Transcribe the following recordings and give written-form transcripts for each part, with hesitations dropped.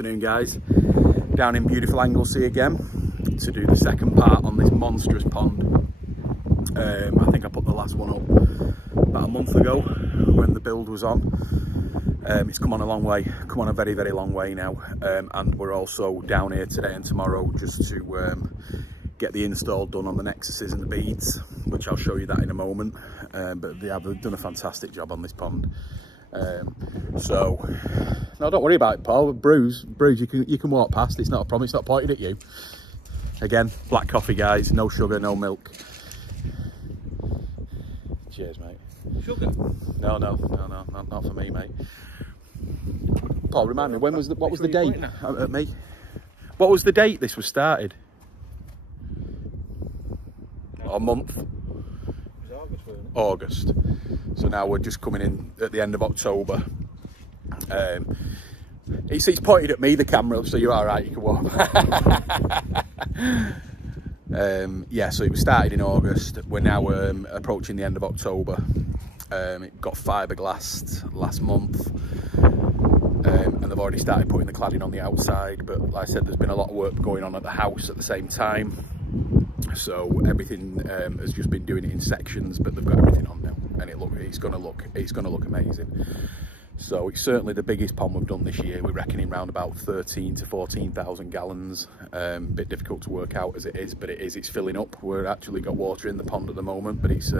afternoon, guys. Down in beautiful Anglesey again to do the second part on this monstrous pond. I think I put the last one up about a month ago when the build was on. It's come on a long way, come on a very, very long way now. And we're also down here today and tomorrow just to get the install done on the Nexuses and the beads, which I'll show you that in a moment. But they've done a fantastic job on this pond. So no, don't worry about it, Paul. Bruce, you can walk past. It's not a problem. It's not pointed at you. Again, black coffee, guys. No sugar, no milk. Cheers, mate. Sugar? No, not for me, mate. Paul, remind me, what was the date? At me. What was the date this was started? A month. It was August, wasn't it? August. So now we're just coming in at the end of October. It's pointed at me, the camera, so you're all right, you can walk. Yeah, so it was started in August. We're now approaching the end of October. It got fiberglassed last month. And they've already started putting the cladding on the outside. But like I said, there's been a lot of work going on at the house at the same time. So everything has just been doing it in sections, but they've got everything on now, and it's going to look amazing. So it's certainly the biggest pond we've done this year. We're reckoning around about 13 to 14,000 gallons. A bit difficult to work out as it is, but it is. It's filling up. We're actually got water in the pond at the moment, but it's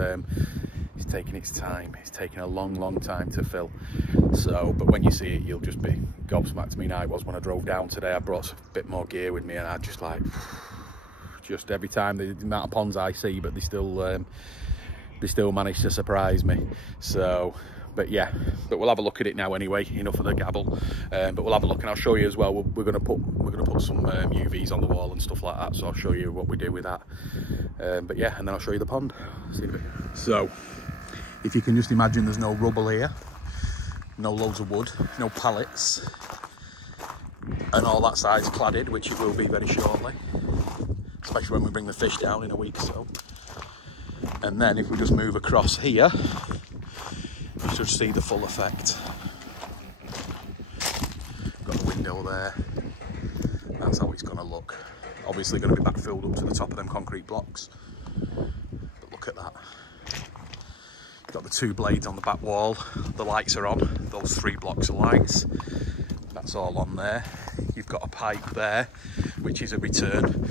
taking its time. It's taking a long time to fill. So, but when you see it, you'll just be gobsmacked. I mean, I was when I drove down today. I brought a bit more gear with me, and I just like. Just every time the amount of ponds I see, but they still manage to surprise me. So, but yeah, but we'll have a look at it now anyway. Enough of the gabble. But we'll have a look, and I'll show you as well. We're gonna put some UVs on the wall and stuff like that. So I'll show you what we do with that. But yeah, and then I'll show you the pond. See you in a bit. So, if you can just imagine, there's no rubble here, no loads of wood, no pallets, and all that side's cladded, which it will be very shortly. Especially when we bring the fish down in a week or so. And then if we just move across here, you should see the full effect. Got the window there. That's how it's going to look. Obviously going to be backfilled up to the top of them concrete blocks. But look at that. Got the two blades on the back wall. The lights are on. Those 3 blocks of lights. That's all on there. You've got a pipe there, which is a return,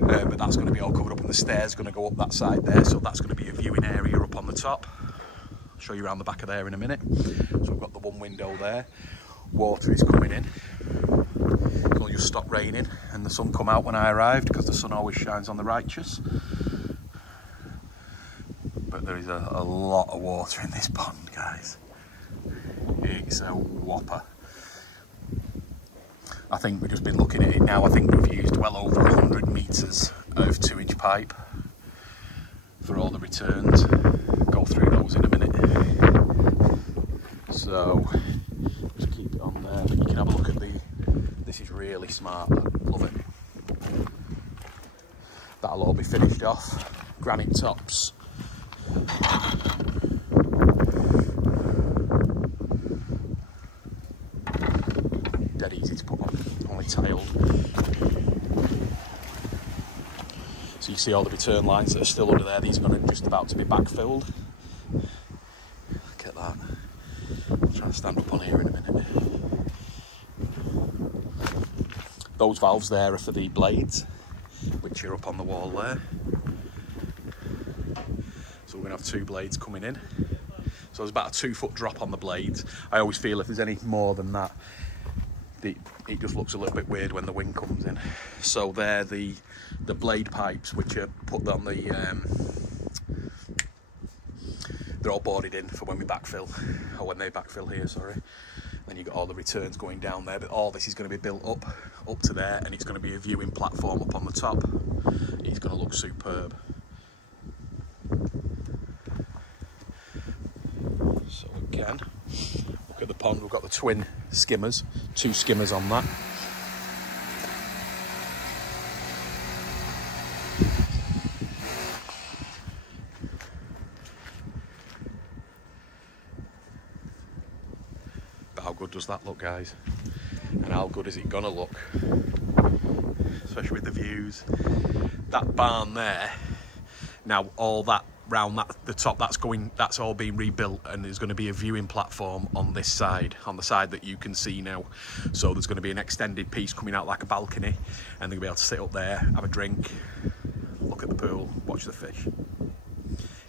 but that's going to be all covered up, and the stairs going to go up that side there, so that's going to be a viewing area up on the top. I'll show you around the back of there in a minute. So we've got the one window there. Water is coming in. It'll just stop raining and the sun come out when I arrived, because the sun always shines on the righteous. But there is a lot of water in this pond, guys. It's a whopper. I think we've just been looking at it now. I think we've used well over 100 metres of 2-inch pipe for all the returns. Go through those in a minute. So just keep it on there. But you can have a look at this is really smart. Love it. That'll all be finished off. Granite tops. Dead easy to put on, only tiled. So you see all the return lines that are still under there. These are just about to be backfilled. Look at that. I'll try to stand up on here in a minute. Those valves there are for the blades, which are up on the wall there. So we're going to have 2 blades coming in. So there's about a 2-foot drop on the blades. I always feel if there's any more than that, it just looks a little bit weird when the wind comes in. So they're the blade pipes, which are put on the they're all boarded in for when we backfill, or when they backfill here, sorry. Then you've got all the returns going down there, but all this is going to be built up to there, and it's going to be a viewing platform up on the top. It's going to look superb. So again, look at the pond. We've got the twin skimmers, 2 skimmers on that. But how good does that look, guys? And how good is it gonna look, especially with the views. That barn there, now all that round that the top, that's all been rebuilt, and there's going to be a viewing platform on this side, on the side that you can see now. So there's going to be an extended piece coming out like a balcony, and they'll be able to sit up there, have a drink, look at the pool, watch the fish.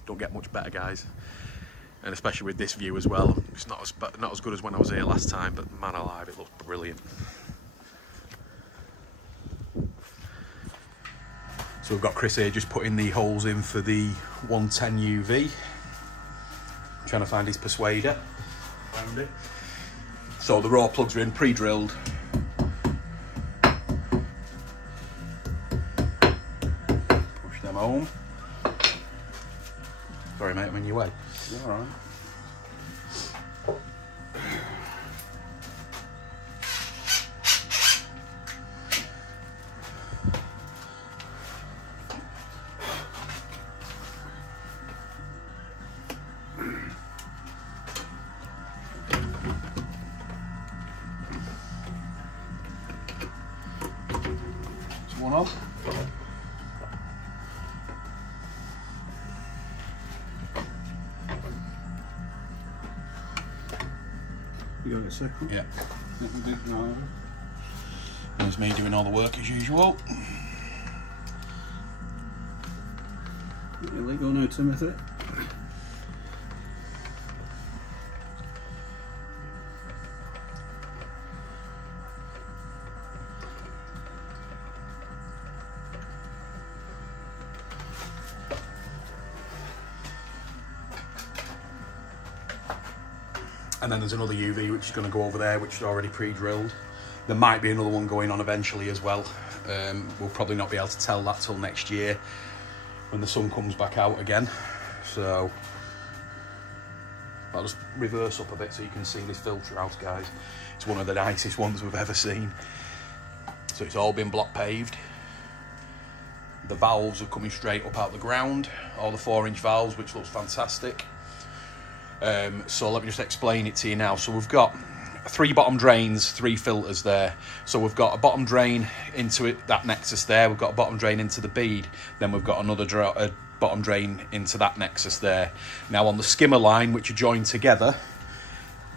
Don't get much better, guys. And especially with this view as well. It's not as good as when I was here last time, but man alive, it looks brilliant. So we've got Chris here just putting the holes in for the 110 UV. Trying to find his persuader. Found it. So the raw plugs are in, pre-drilled. Push them home. Sorry mate, I'm in your way. You're alright. One off. You got a second? Yeah. There's me doing all the work as usual. You let go now, Timothy. And then there's another UV which is going to go over there, which is already pre-drilled. There might be another one going on eventually as well. We'll probably not be able to tell that till next year when the sun comes back out again. So I'll just reverse up a bit so you can see this filter house, guys. It's one of the nicest ones we've ever seen. So it's all been block paved. The valves are coming straight up out the ground, all the 4-inch valves, which looks fantastic. So let me just explain it to you now. So we've got 3 bottom drains, 3 filters there. So we've got a bottom drain into it, that Nexus there. We've got a bottom drain into the bead. Then we've got another bottom drain into that Nexus there. Now on the skimmer line, which are joined together,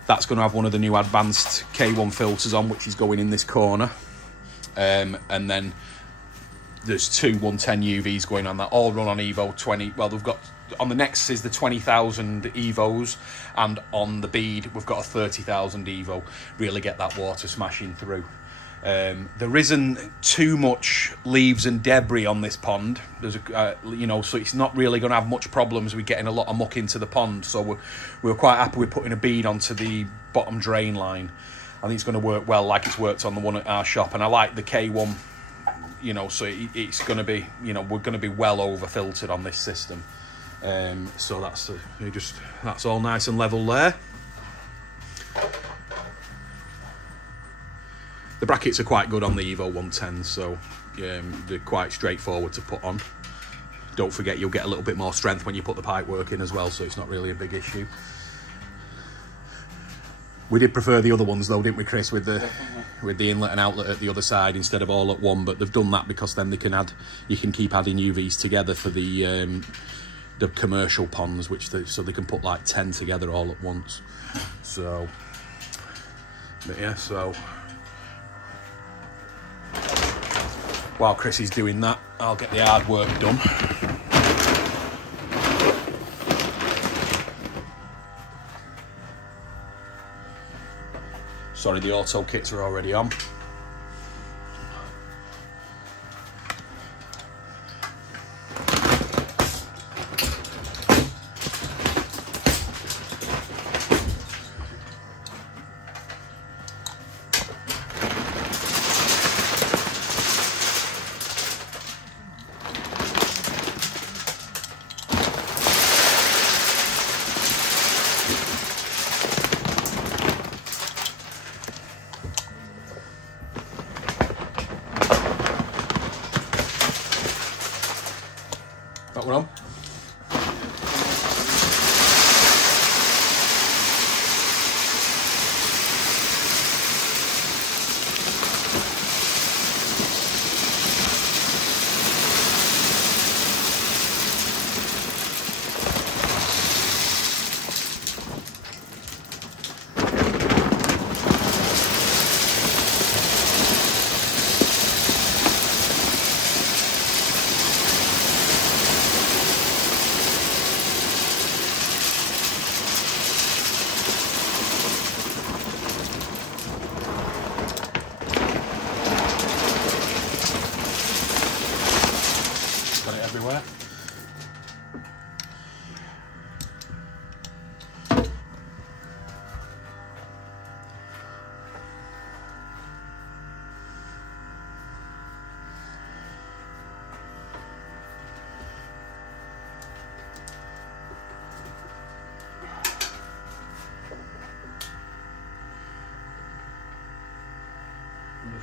that's going to have one of the new advanced K1 filters on, which is going in this corner. And then there's 2 110 UVs going on that, all run on EVO20. Well, we've got on the Nexus is the 20,000 EVOs, and on the bead we've got a 30,000 EVO. Really get that water smashing through. There isn't too much leaves and debris on this pond. There's a, you know, so it's not really going to have much problems with getting a lot of muck into the pond. So we're quite happy with putting a bead onto the bottom drain line. I think it's going to work well, like it's worked on the one at our shop. And I like the K1, you know, so it's going to be, you know, we're going to be well over filtered on this system. So that's all nice and level there. The brackets are quite good on the EVO110, so they're quite straightforward to put on. Don't forget you'll get a little bit more strength when you put the pipework in as well, so it's not really a big issue. We did prefer the other ones though, didn't we, Chris, with the inlet and outlet at the other side instead of all at one, but they've done that because then you can keep adding UVs together for the commercial ponds, so they can put like 10 together all at once. So, but yeah, so while Chris is doing that, I'll get the hard work done. Sorry, the auto kits are already on.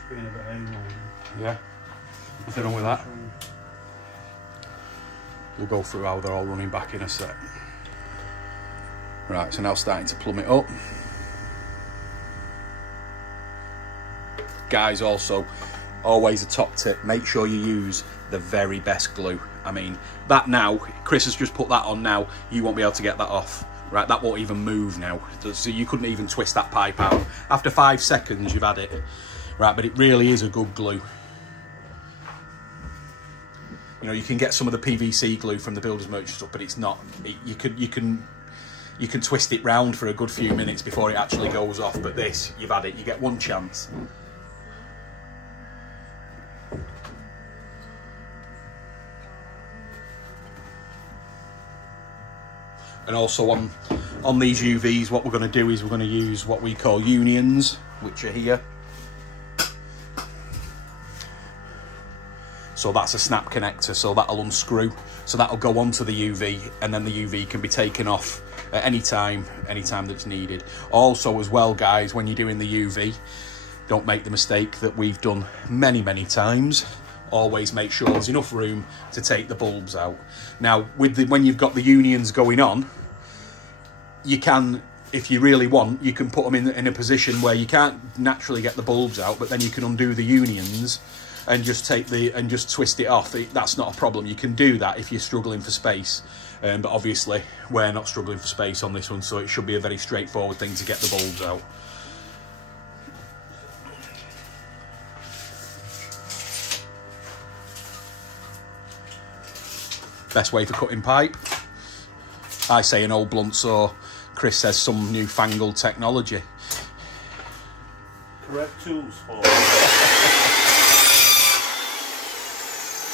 being a bit anal. Yeah. Nothing wrong with that. We'll go through how they're all running back in a sec. Right, so now starting to plumb it up. Guys, also, always a top tip, make sure you use the very best glue. I mean, that now, Chris has just put that on now, you won't be able to get that off. Right, that won't even move now. So you couldn't even twist that pipe out. After 5 seconds, you've had it. Right, but it really is a good glue. You know, you can get some of the PVC glue from the builder's merchant stuff, but it's not. You can twist it round for a good few minutes before it actually goes off. But this, you've had it. You get one chance. And also on these UVs, what we're going to do is we're going to use what we call unions, which are here. So that's a snap connector, so that'll unscrew. So that'll go onto the UV, and then the UV can be taken off at any time that's needed. Also as well, guys, when you're doing the UV, don't make the mistake that we've done many, many times. Always make sure there's enough room to take the bulbs out. Now, when you've got the unions going on, you can, if you really want, you can put them in a position where you can't naturally get the bulbs out, but then you can undo the unions and just just twist it off. That's not a problem. You can do that if you're struggling for space. But obviously, we're not struggling for space on this one, so it should be a very straightforward thing to get the bulbs out. Best way for cutting pipe. I say an old blunt saw. Chris says some newfangled technology. Correct tools for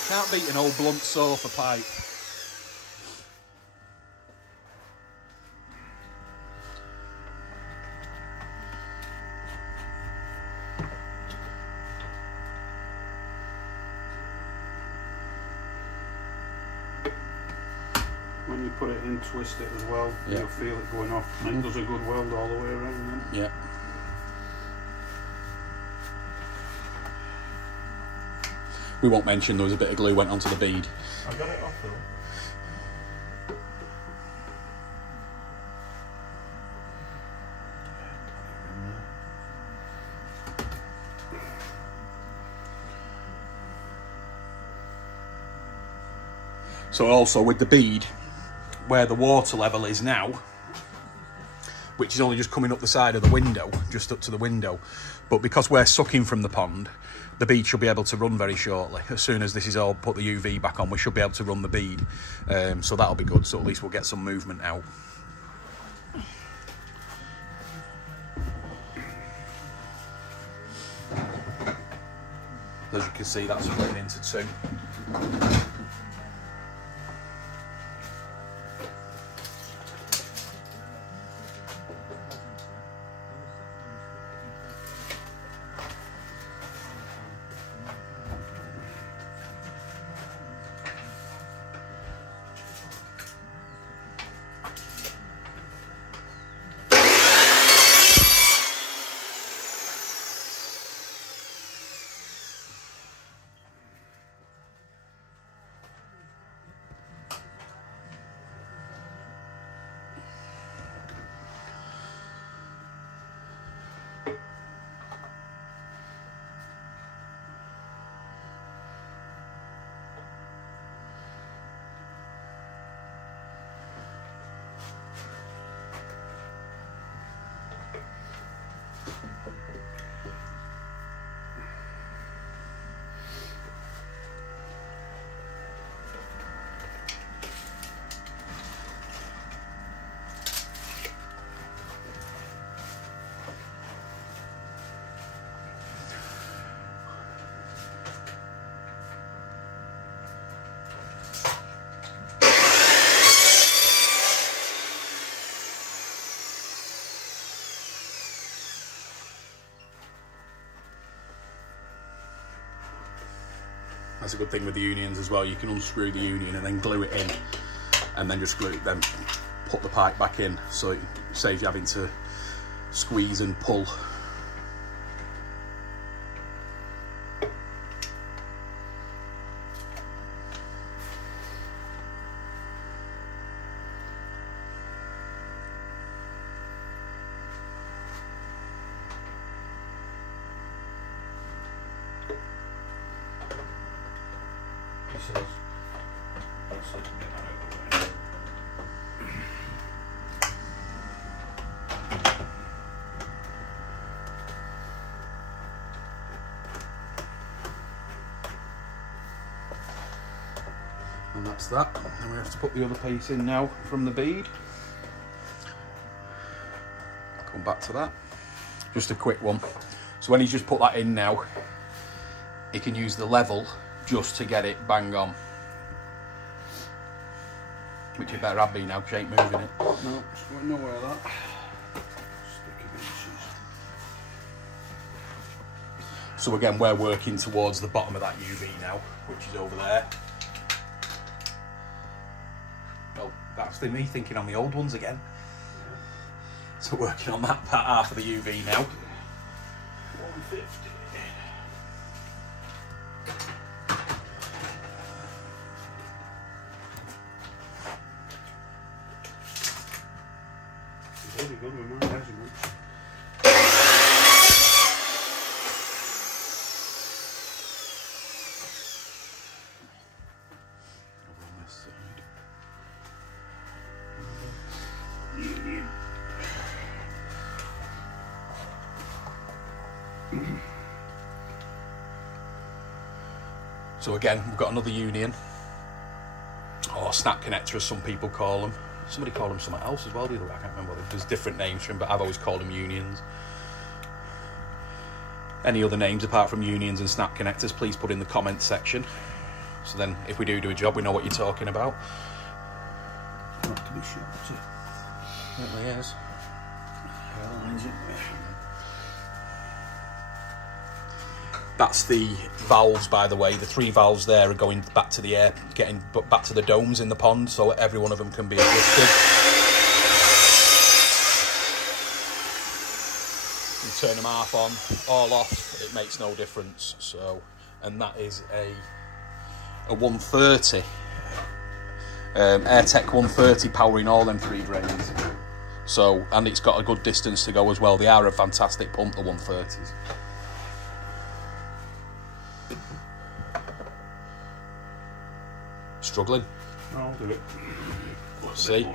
Can't beat an old blunt saw for pipe. when you put it in, twist it as well, yeah. You'll feel it going off, and it does a good weld all the way around then. Yeah. We won't mention there was a bit of glue went onto the bead. I got it off though. So also with the bead, where the water level is now, which is only just coming up the side of the window, just up to the window, but because we're sucking from the pond, the bead should be able to run very shortly. As soon as this is all put the UV back on, we should be able to run the bead. So that'll be good, so at least we'll get some movement out. As you can see, that's split into two. That's a good thing with the unions as well. You can unscrew the union and then glue it in, and then just glue it, then put the pipe back in, so it saves you having to squeeze and pull. that's that. And we have to put the other piece in now from the bead. Come back to that. Just a quick one. So when he's just put that in now, he can use the level just to get it bang on. Which you better have been now, because you ain't moving it. No, it's going nowhere that. Sticky pieces. So again, we're working towards the bottom of that UV now, which is over there. Well, that's me thinking on the old ones again. So working on that half of the UV now. 150. Very good with my measurements. Over on this side. Union. So again, we've got another union, or snap connector as some people call them. Somebody called them something else as well the other way, I can't remember. There's different names for them, but I've always called them unions. Any other names apart from unions and snap connectors, please put in the comments section. So then if we do a job, we know what you're talking about. Not to be short. Certainly is. Well, is it? That's the valves, by the way. The 3 valves there are going back to the air, getting back to the domes in the pond, so every one of them can be adjusted. You turn them half on, all off, it makes no difference. So, and that is a 130, AirTech 130 powering all them 3 drains. So, and it's got a good distance to go as well. They are a fantastic pump, the 130s. Struggling. I'll do it. See?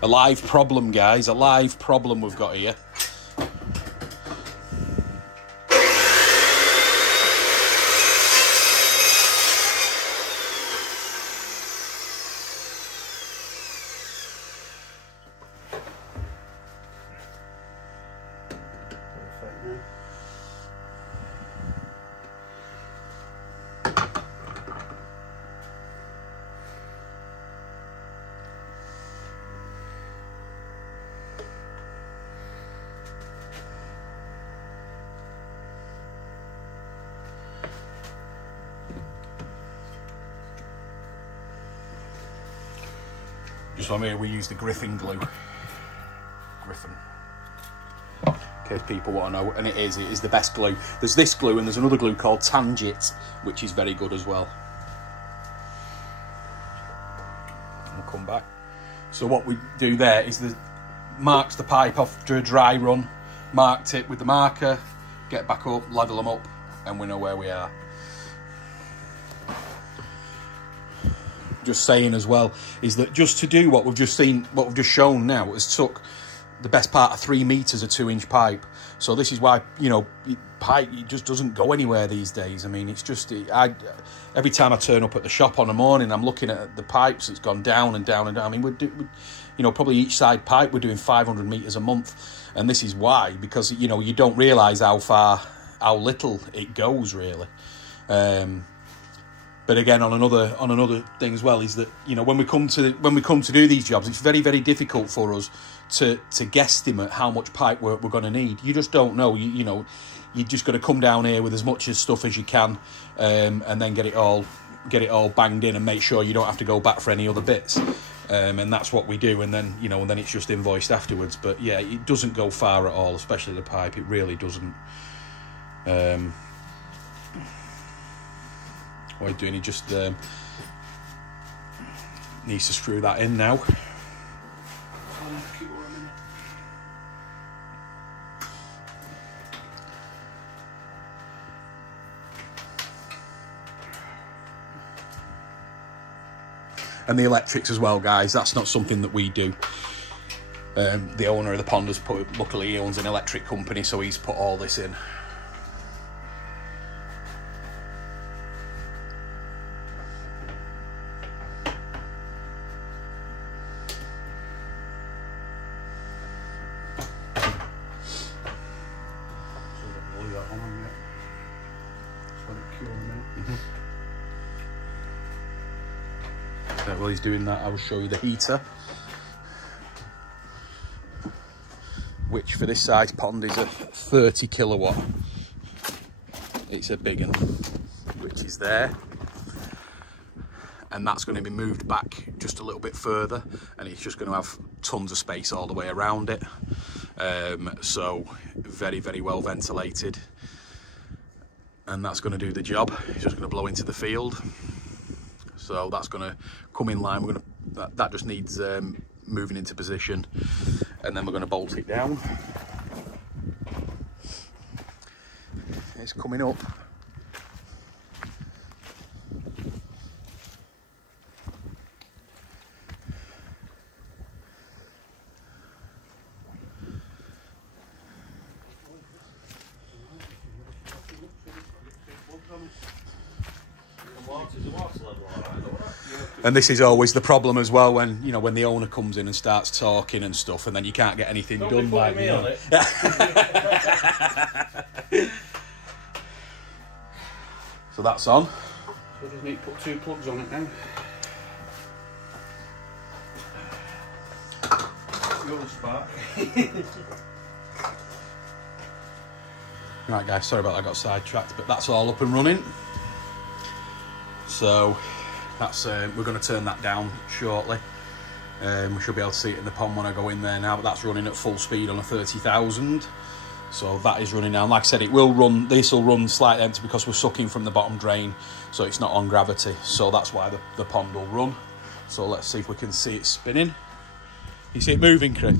A live problem, guys. A live problem we've got here. Perfect now. Just on here, we use the Griffin glue. Griffin. In case people want to know, and it is the best glue. There's this glue and there's another glue called Tangit, which is very good as well. We'll come back. So what we do there is marks the pipe after a dry run, marked it with the marker, get back up, ladle them up, and we know where we are. Just saying as well is that just to do what we've just seen, what we've just shown now, has took the best part of 3 meters of 2-inch pipe. So this is why, you know, pipe, it just doesn't go anywhere these days. I mean, it's just, every time I turn up at the shop on a morning, I'm looking at the pipes that's gone down and down and down. I mean, you know, probably each side pipe we're doing 500 meters a month, and this is why, because, you know, you don't realise how little it goes really. But again, on another thing as well is that, you know, when we come to do these jobs, it's very, very difficult for us to guesstimate how much pipe work we're going to need. You just don't know. You know, you just got to come down here with as much stuff as you can, and then get it all banged in and make sure you don't have to go back for any other bits. And that's what we do. And then, you know, and then it's just invoiced afterwards. But yeah, it doesn't go far at all, especially the pipe. It really doesn't. What he's doing, he just needs to screw that in now. And the electrics as well, guys, that's not something that we do. The owner of the pond has luckily he owns an electric company, so he's put all this in. while he's doing that, I will show you the heater, which for this size pond is a 30 kilowatt. It's a big one, which is there. And that's going to be moved back just a little bit further, and it's just going to have tons of space all the way around it. So very, very well ventilated, and that's going to do the job. It's just going to blow into the field. So that's going to come in line. We're going to, that just needs moving into position, and then we're going to bolt it down. It's coming up. And this is always the problem as well, when you know, when the owner comes in and starts talking and stuff, and then you can't get anything done. Like, you know. So that's on. So we just need to put 2 plugs on it now. You're the spark. Right guys, sorry about that, I got sidetracked, but that's all up and running. So that's we're going to turn that down shortly. We should be able to see it in the pond when I go in there now, but that's running at full speed on a 30,000. So that is running now. And like I said, it will run, this will run slightly empty because we're sucking from the bottom drain, so it's not on gravity. So that's why the pond will run. So let's see if we can see it spinning. You see it moving, Chris?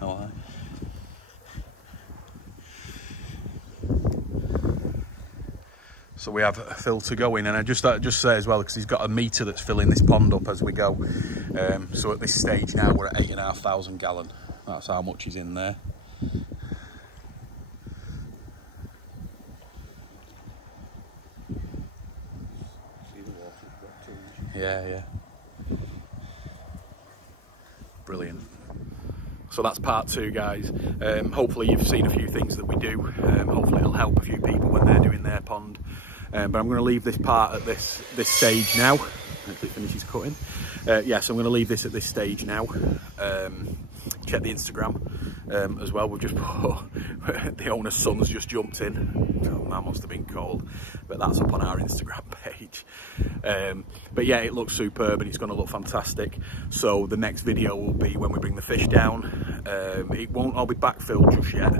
Oh, so we have a filter going, and I just say as well, because he's got a meter that's filling this pond up as we go. So at this stage now we're at 8,500 gallon. That's how much is in there. Yeah. Brilliant. So that's part 2, guys. Hopefully you've seen a few things that we do. Hopefully it'll help a few people when they're doing their pond. But I'm going to leave this part at this stage now. Hopefully it finishes cutting. Yeah, so I'm going to leave this at this stage now. Check the Instagram as well. We've just put, the owner's son's just jumped in. Oh, that must have been cold, but that's up on our Instagram page. But yeah, it looks superb and it's going to look fantastic. So the next video will be when we bring the fish down. It won't all be backfilled just yet,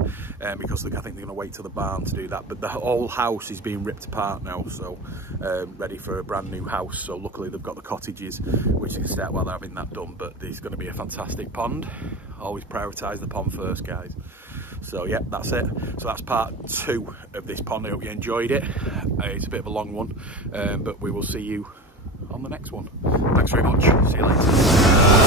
because I think they're going to wait till the barn to do that. But the whole house is being ripped apart now, so ready for a brand new house. So luckily they've got the cottages, which you can stay while they're having that done. But it's going to be a fantastic pond. Always prioritise the pond first, guys. So yeah, that's it. So that's part 2 of this pond. I hope you enjoyed it. It's a bit of a long one, but we will see you on the next one. Thanks very much. See you later.